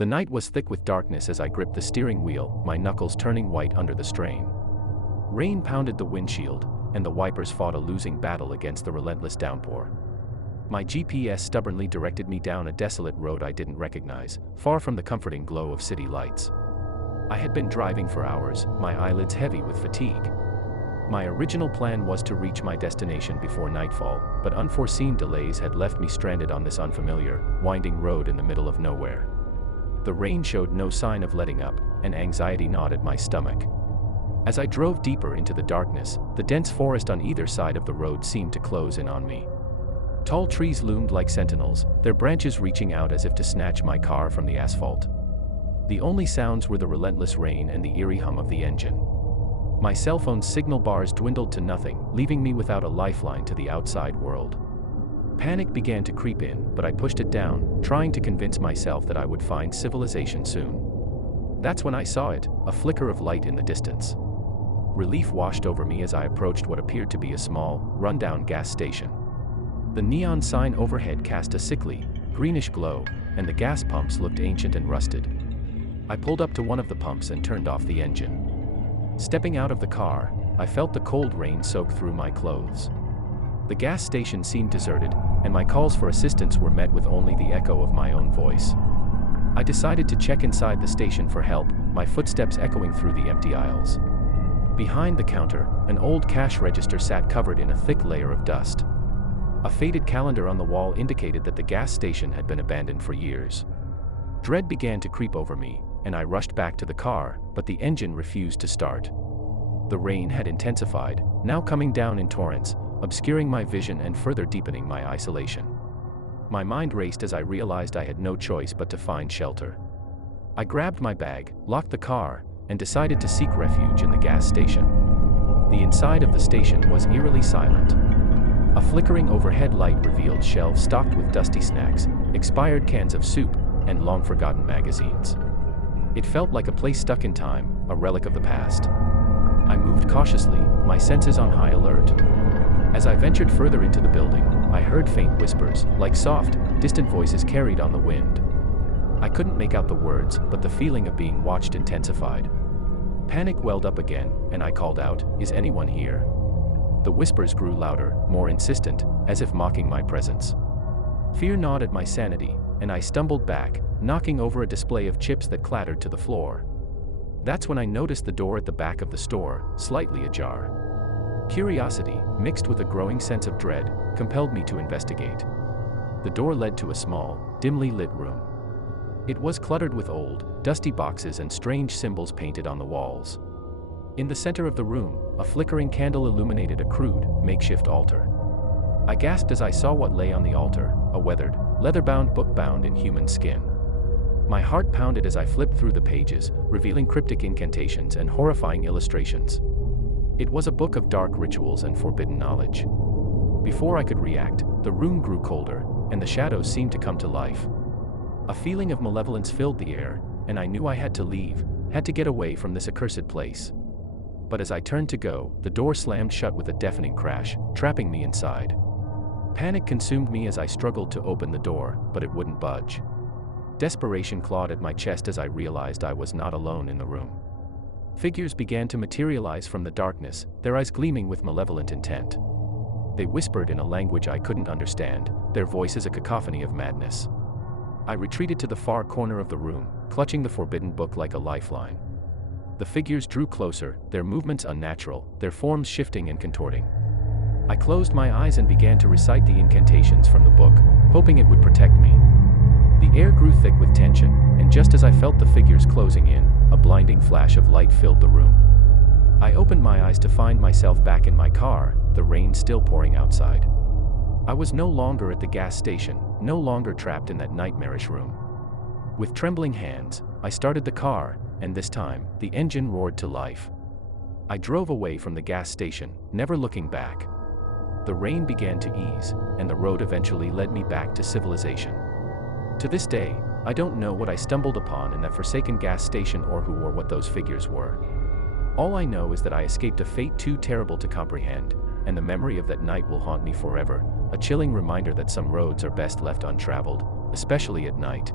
The night was thick with darkness as I gripped the steering wheel, my knuckles turning white under the strain. Rain pounded the windshield, and the wipers fought a losing battle against the relentless downpour. My GPS stubbornly directed me down a desolate road I didn't recognize, far from the comforting glow of city lights. I had been driving for hours, my eyelids heavy with fatigue. My original plan was to reach my destination before nightfall, but unforeseen delays had left me stranded on this unfamiliar, winding road in the middle of nowhere. The rain showed no sign of letting up, and anxiety gnawed at my stomach. As I drove deeper into the darkness, the dense forest on either side of the road seemed to close in on me. Tall trees loomed like sentinels, their branches reaching out as if to snatch my car from the asphalt. The only sounds were the relentless rain and the eerie hum of the engine. My cell phone's signal bars dwindled to nothing, leaving me without a lifeline to the outside world. Panic began to creep in, but I pushed it down, trying to convince myself that I would find civilization soon. That's when I saw it, a flicker of light in the distance. Relief washed over me as I approached what appeared to be a small, run-down gas station. The neon sign overhead cast a sickly, greenish glow, and the gas pumps looked ancient and rusted. I pulled up to one of the pumps and turned off the engine. Stepping out of the car, I felt the cold rain soak through my clothes. The gas station seemed deserted, and my calls for assistance were met with only the echo of my own voice. I decided to check inside the station for help, my footsteps echoing through the empty aisles. Behind the counter, an old cash register sat covered in a thick layer of dust. A faded calendar on the wall indicated that the gas station had been abandoned for years. Dread began to creep over me, and I rushed back to the car, but the engine refused to start. The rain had intensified, now coming down in torrents, obscuring my vision and further deepening my isolation. My mind raced as I realized I had no choice but to find shelter. I grabbed my bag, locked the car, and decided to seek refuge in the gas station. The inside of the station was eerily silent. A flickering overhead light revealed shelves stocked with dusty snacks, expired cans of soup, and long-forgotten magazines. It felt like a place stuck in time, a relic of the past. I moved cautiously, my senses on high alert. As I ventured further into the building, I heard faint whispers, like soft, distant voices carried on the wind. I couldn't make out the words, but the feeling of being watched intensified. Panic welled up again, and I called out, "Is anyone here?" The whispers grew louder, more insistent, as if mocking my presence. Fear gnawed at my sanity, and I stumbled back, knocking over a display of chips that clattered to the floor. That's when I noticed the door at the back of the store, slightly ajar. Curiosity, mixed with a growing sense of dread, compelled me to investigate. The door led to a small, dimly lit room. It was cluttered with old, dusty boxes and strange symbols painted on the walls. In the center of the room, a flickering candle illuminated a crude, makeshift altar. I gasped as I saw what lay on the altar, a weathered, leather-bound book bound in human skin. My heart pounded as I flipped through the pages, revealing cryptic incantations and horrifying illustrations. It was a book of dark rituals and forbidden knowledge. Before I could react, the room grew colder, and the shadows seemed to come to life. A feeling of malevolence filled the air, and I knew I had to leave, had to get away from this accursed place. But as I turned to go, the door slammed shut with a deafening crash, trapping me inside. Panic consumed me as I struggled to open the door, but it wouldn't budge. Desperation clawed at my chest as I realized I was not alone in the room. Figures began to materialize from the darkness, their eyes gleaming with malevolent intent. They whispered in a language I couldn't understand, their voices a cacophony of madness. I retreated to the far corner of the room, clutching the forbidden book like a lifeline. The figures drew closer, their movements unnatural, their forms shifting and contorting. I closed my eyes and began to recite the incantations from the book, hoping it would protect me. The air grew thick with tension, and just as I felt the figures closing in, a blinding flash of light filled the room. I opened my eyes to find myself back in my car, the rain still pouring outside. I was no longer at the gas station, no longer trapped in that nightmarish room. With trembling hands, I started the car, and this time, the engine roared to life. I drove away from the gas station, never looking back. The rain began to ease, and the road eventually led me back to civilization. To this day, I don't know what I stumbled upon in that forsaken gas station or who or what those figures were. All I know is that I escaped a fate too terrible to comprehend, and the memory of that night will haunt me forever, a chilling reminder that some roads are best left untraveled, especially at night.